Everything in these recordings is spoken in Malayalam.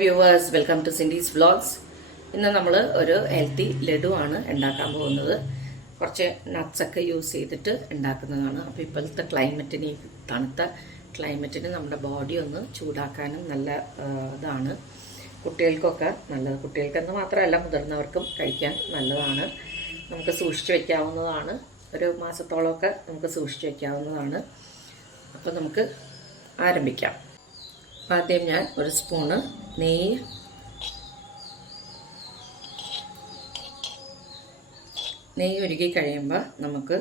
Viewers, welcome to Cindy's vlogs. ഇന്ന് നമ്മൾ ഒരു ഹെൽത്തി ലഡു ആണ് ഉണ്ടാക്കാൻ പോകുന്നത്. കുറച്ച് നട്ട്സൊക്കെ യൂസ് ചെയ്തിട്ട് ഉണ്ടാക്കുന്നതാണ്. അപ്പോൾ ഇപ്പോഴത്തെ ക്ലൈമറ്റിന്, തണുത്ത ക്ലൈമറ്റിന് നമ്മുടെ ബോഡി ഒന്ന് ചൂടാക്കാനും നല്ല ഇതാണ്. കുട്ടികൾക്കൊക്കെ നല്ലത്. കുട്ടികൾക്കെന്ന് മാത്രമല്ല, മുതിർന്നവർക്കും കഴിക്കാൻ നല്ലതാണ്. നമുക്ക് സൂക്ഷിച്ച് വയ്ക്കാവുന്നതാണ്. ഒരു മാസത്തോളമൊക്കെ നമുക്ക് സൂക്ഷിച്ച് വയ്ക്കാവുന്നതാണ്. അപ്പോൾ നമുക്ക് ആരംഭിക്കാം. ആദ്യം ഞാൻ ഒരു സ്പൂണ് നെയ്യ് ഉരുകി കഴിയുമ്പോൾ നമുക്ക്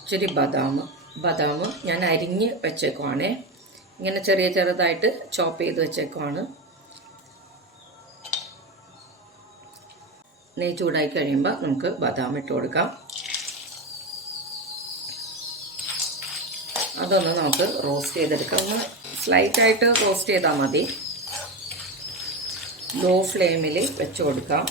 ഇച്ചിരി ബദാം ഞാൻ അരിഞ്ഞ് വെച്ചേക്കുവാണേ. ഇങ്ങനെ ചെറുതായിട്ട് ചോപ്പ് ചെയ്ത് വെച്ചേക്കുവാണ്. നെയ്യ് ചൂടായി കഴിയുമ്പോൾ നമുക്ക് ബദാം ഇട്ട് കൊടുക്കാം. അതൊന്ന് നമുക്ക് റോസ്റ്റ് ചെയ്തെടുക്കാം. ഒന്ന് സ്ലൈറ്റായിട്ട് റോസ്റ്റ് ചെയ്താൽ മതി. ലോ ഫ്ലെയിമിൽ വെച്ച് കൊടുക്കാം.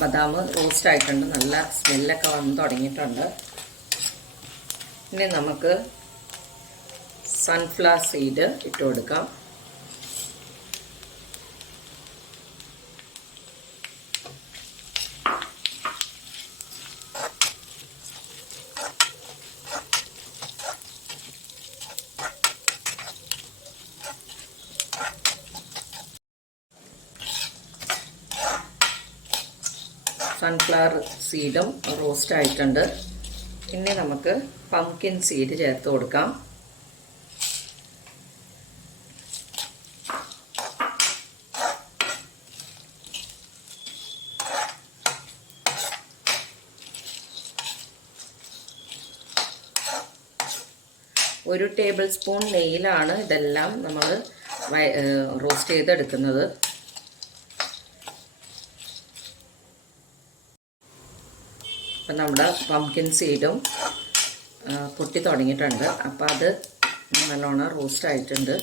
ബദാം റോസ്റ്റ് ആയിട്ടുണ്ട്. നല്ല സ്മെല്ലൊക്കെ വന്ന് തുടങ്ങിയിട്ടുണ്ട്. ഇനി നമുക്ക് സൺഫ്ലവർ സീഡ് ഇട്ട് കൊടുക്കാം. സൺഫ്ലവർ സീഡും റോസ്റ്റ് ആയിട്ടുണ്ട്. ഇനി നമുക്ക് പംകിൻ സീഡ് ചേർത്ത് കൊടുക്കാം. ഒരു ടേബിൾ സ്പൂൺ നെയ്യിലാണ് ഇതെല്ലാം നമ്മൾ റോസ്റ്റ് ചെയ്തെടുക്കുന്നത്. അപ്പം നമ്മുടെ പംകിൻ സീഡും പൊട്ടി തുടങ്ങിയിട്ടുണ്ട്. അപ്പോൾ അത് നല്ലോണം റോസ്റ്റ് ആയിട്ടുണ്ട്.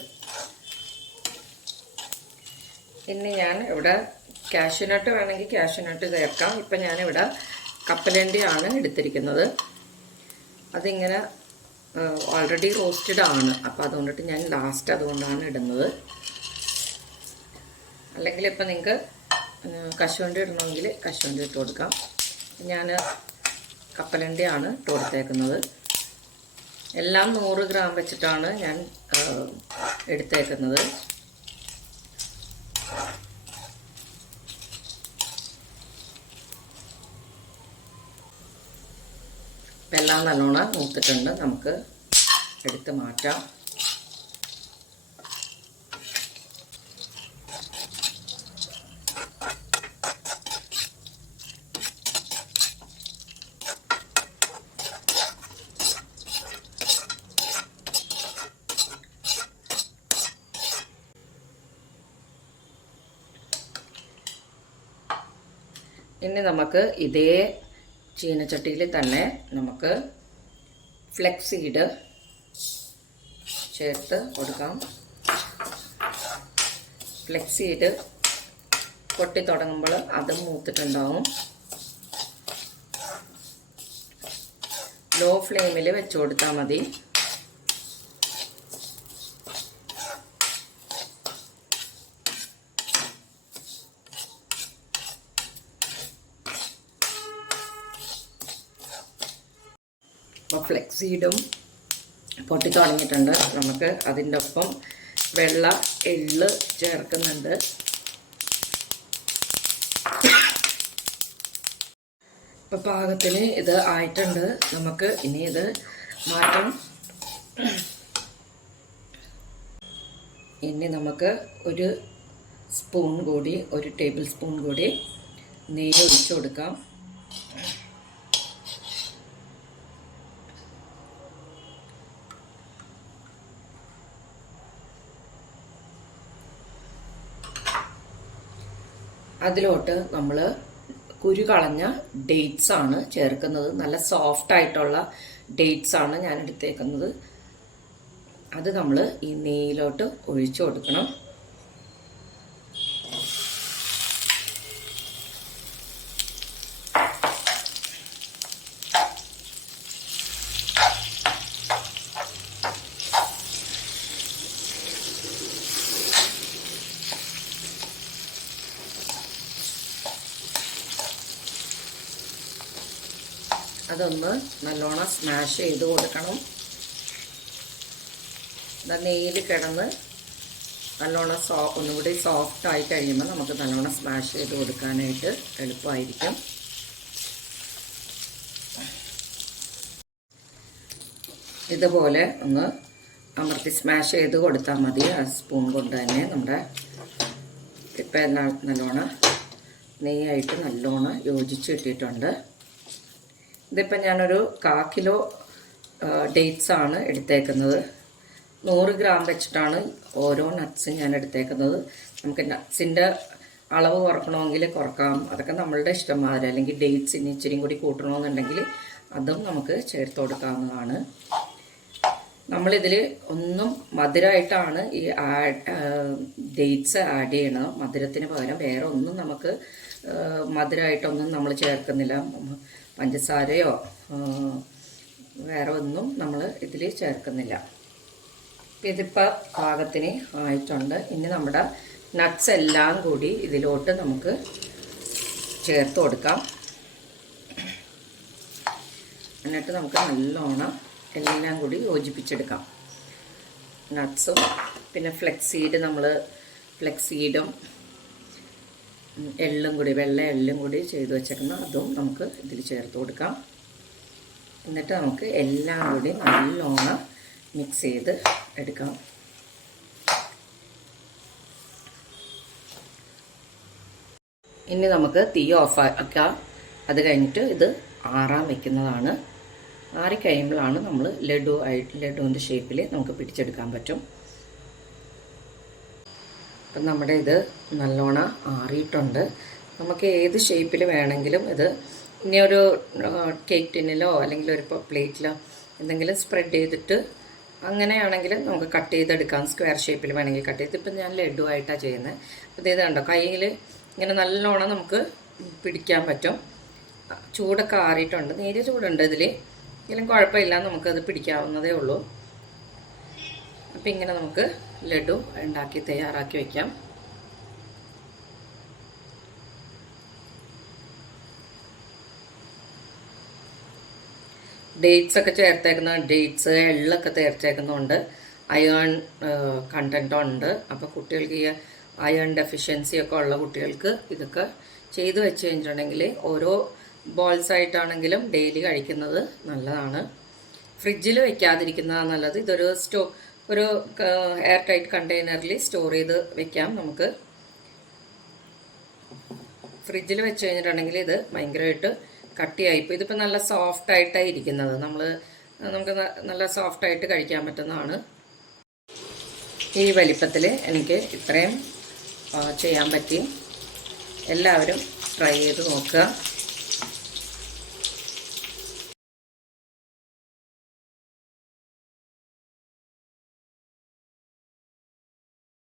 ഇനി ഞാൻ ഇവിടെ കാഷ്യൂനട്ട് വേണമെങ്കിൽ കാഷ്യൂനട്ട് ചേർക്കാം. ഇപ്പം ഞാനിവിടെ കപ്പലണ്ടിയാണ് എടുത്തിരിക്കുന്നത്. അതിങ്ങനെ ഓൾറെഡി റോസ്റ്റഡ് ആണ്. അപ്പോൾ അതുകൊണ്ടിട്ട് ഞാൻ ലാസ്റ്റ് അതുകൊണ്ടാണ് ഇടുന്നത്. അല്ലെങ്കിൽ ഇപ്പം നിങ്ങൾക്ക് കശുവണ്ടി ഇടണമെങ്കിൽ കശുവണ്ടി ഇട്ട് കൊടുക്കാം. ഞാൻ കപ്പലണ്ടിയാണ് ഇട്ട് കൊടുത്തേക്കുന്നത്. എല്ലാം 100 ഗ്രാം വെച്ചിട്ടാണ് ഞാൻ എടുത്തേക്കുന്നത്. എല്ലാം നല്ലോണം മൂത്തിട്ടുണ്ട്. നമുക്ക് എടുത്ത് മാറ്റാം. ഇനി നമുക്ക് ഇതേ ചീനച്ചട്ടിയിൽ തന്നെ നമുക്ക് ഫ്ലെക്സ് സീഡ് ചേർത്ത് കൊടുക്കാം. ഫ്ലെക്സ് സീഡ് പൊട്ടി തുടങ്ങുമ്പോൾ അതും മൂത്തിട്ടുണ്ടാവും. ലോ ഫ്ലെയിമിൽ വെച്ച് കൊടുത്താൽ മതി. അപ്പോൾ ഫ്ലെക്സ് സീഡും പൊട്ടി തുടങ്ങിയിട്ടുണ്ട്. നമുക്ക് അതിൻ്റെ ഒപ്പം വെള്ള എള്ള് ചേർക്കുന്നുണ്ട്. ഇപ്പോൾ പാകത്തിന് ഇത് ആയിട്ടുണ്ട്. നമുക്ക് ഇനി ഇത് മാറ്റാം. ഇനി നമുക്ക് ഒരു ടേബിൾ സ്പൂൺ കൂടി നെയ്യ് ഒഴിച്ചു കൊടുക്കാം. അതിലോട്ട് നമ്മൾ കുരു കളഞ്ഞ ഡേറ്റ്സ് ആണ് ചേർക്കുന്നത്. നല്ല സോഫ്റ്റ് ആയിട്ടുള്ള ഡേറ്റ്സ് ആണ് ഞാൻ എടുത്തേക്കുന്നത്. അത് നമ്മൾ ഈ നെയ്യിലോട്ട് ഒഴിച്ചു കൊടുക്കണം. അതൊന്ന് നല്ലോണം സ്മാഷ് ചെയ്ത് കൊടുക്കണം. നെയ്യിൽ കിടന്ന് നല്ലോണം ഒന്നുകൂടി സോഫ്റ്റ് ആയി കഴിയുമ്പോൾ നമുക്ക് നല്ലോണം സ്മാഷ് ചെയ്ത് കൊടുക്കാനായിട്ട് എളുപ്പമായിരിക്കും. ഇതുപോലെ ഒന്ന് അമർത്തി സ്മാഷ് ചെയ്ത് കൊടുത്താൽ മതി. ആ സ്പൂൺ കൊണ്ട് തന്നെ നമ്മുടെ ഇപ്പം എല്ലാം നല്ലോണം നെയ്യായിട്ട് നല്ലോണം യോജിച്ച് കിട്ടിയിട്ടുണ്ട്. ഇതിപ്പോൾ ഞാനൊരു 1/4 കിലോ ഡേറ്റ്സ് ആണ് എടുത്തേക്കുന്നത്. 100 ഗ്രാം വെച്ചിട്ടാണ് ഓരോ നട്ട്സും ഞാൻ എടുത്തേക്കുന്നത്. നമുക്ക് നട്ട്സിൻ്റെ അളവ് കുറക്കണമെങ്കിൽ കുറക്കാം, അതൊക്കെ നമ്മളുടെ ഇഷ്ടം മാതിരി. അല്ലെങ്കിൽ ഡേറ്റ്സിന് ഇച്ചിരി കൂടി കൂട്ടണമെന്നുണ്ടെങ്കിൽ അതും നമുക്ക് ചേർത്ത് കൊടുക്കാവുന്നതാണ്. നമ്മളിതിൽ ഒന്നും മധുരമായിട്ടാണ് ഈ ഡേറ്റ്സ് ആഡ് ചെയ്യണത്. മധുരത്തിന് പകരം വേറെ ഒന്നും നമുക്ക് മധുരമായിട്ടൊന്നും നമ്മൾ ചേർക്കുന്നില്ല. പഞ്ചസാരയോ വേറെ ഒന്നും നമ്മൾ ഇതിൽ ചേർക്കുന്നില്ല. ഇതിപ്പോൾ പാകത്തിന് ആയിട്ടുണ്ട്. ഇനി നമ്മുടെ നട്ട്സ് എല്ലാം കൂടി ഇതിലോട്ട് നമുക്ക് ചേർത്ത് കൊടുക്കാം. എന്നിട്ട് നമുക്ക് നല്ലോണം എല്ലാം കൂടി യോജിപ്പിച്ചെടുക്കാം. നട്ട്സും പിന്നെ ഫ്ലെക്സീഡും എള്ളും കൂടി, വെള്ള എള്ളും കൂടി ചെയ്ത് വെച്ചേക്കുന്ന അതും നമുക്ക് ഇതിൽ ചേർത്ത് കൊടുക്കാം. എന്നിട്ട് നമുക്ക് എല്ലാം കൂടി നല്ലോണം മിക്സ് ചെയ്ത് എടുക്കാം. ഇനി നമുക്ക് തീ ഓഫ് ആക്കാം. അത് കഴിഞ്ഞിട്ട് ഇത് ആറാൻ വെക്കുന്നതാണ്. ആറിക്കഴിയുമ്പോഴാണ് നമ്മൾ ലഡുവിൻ്റെ ഷേപ്പിൽ നമുക്ക് പിടിച്ചെടുക്കാൻ പറ്റും. അപ്പം നമ്മുടെ ഇത് നല്ലോണം ആറിയിട്ടുണ്ട്. നമുക്ക് ഏത് ഷേപ്പിൽ വേണമെങ്കിലും ഇത് ഇനി ഒരു കേക്ക് ടിന്നിലോ അല്ലെങ്കിൽ ഒരു പ്ലേറ്റിലോ എന്തെങ്കിലും സ്പ്രെഡ് ചെയ്തിട്ട് അങ്ങനെയാണെങ്കിൽ നമുക്ക് കട്ട് ചെയ്തെടുക്കാം. സ്ക്വയർ ഷേപ്പിൽ വേണമെങ്കിൽ കട്ട് ചെയ്ത്. ഇപ്പം ഞാൻ ലഡു ആയിട്ടാണ് ചെയ്യുന്നത്. അപ്പോൾ ഇത് കണ്ടോ, കയ്യിൽ ഇങ്ങനെ നല്ലോണം നമുക്ക് പിടിക്കാൻ പറ്റും. ചൂടൊക്കെ ആറിയിട്ടുണ്ട്, നേരിയ ചൂടുണ്ട് ഇതിൽ, എങ്കിലും കുഴപ്പമില്ല, നമുക്കത് പിടിക്കാവുന്നതേ ഉള്ളൂ. അപ്പം ഇങ്ങനെ നമുക്ക് ലഡു ഉണ്ടാക്കി തയ്യാറാക്കി വയ്ക്കാം. ഡേറ്റ്സ് ഒക്കെ ചേർത്തേക്കുന്ന, ഡേറ്റ്സ് എള്ളൊക്കെ ചേർത്തേക്കുന്നതുകൊണ്ട് അയേൺ കണ്ടൻറ്റ് ഉണ്ട്. അപ്പോൾ കുട്ടികൾക്ക് ഈ അയേൺ ഡെഫിഷ്യൻസി ഒക്കെ ഉള്ള കുട്ടികൾക്ക് ഇതൊക്കെ ചെയ്തു വെച്ച് കഴിഞ്ഞിട്ടുണ്ടെങ്കിൽ ഓരോ ബോൾസ് ആയിട്ടാണെങ്കിലും ഡെയിലി കഴിക്കുന്നത് നല്ലതാണ്. ഫ്രിഡ്ജിൽ വെക്കാതിരിക്കുന്നതാണ് നല്ലത്. ഇതൊരു ഒരു എയർ ടൈറ്റ് കണ്ടെയ്നറിൽ സ്റ്റോർ ചെയ്ത് വെക്കാം. നമുക്ക് ഫ്രിഡ്ജിൽ വെച്ച് കഴിഞ്ഞിട്ടുണ്ടെങ്കിൽ ഇത് ഭയങ്കരമായിട്ട് കട്ടിയായിപ്പോൾ ഇതിപ്പോൾ നല്ല സോഫ്റ്റായിട്ടാണ് ഇരിക്കുന്നത്. നമുക്ക് നല്ല സോഫ്റ്റായിട്ട് കഴിക്കാൻ പറ്റുന്നതാണ്. ഈ വലിപ്പത്തിൽ എനിക്ക് ഇത്രയും ചെയ്യാൻ പറ്റി. എല്ലാവരും ട്രൈ ചെയ്ത് നോക്കുക.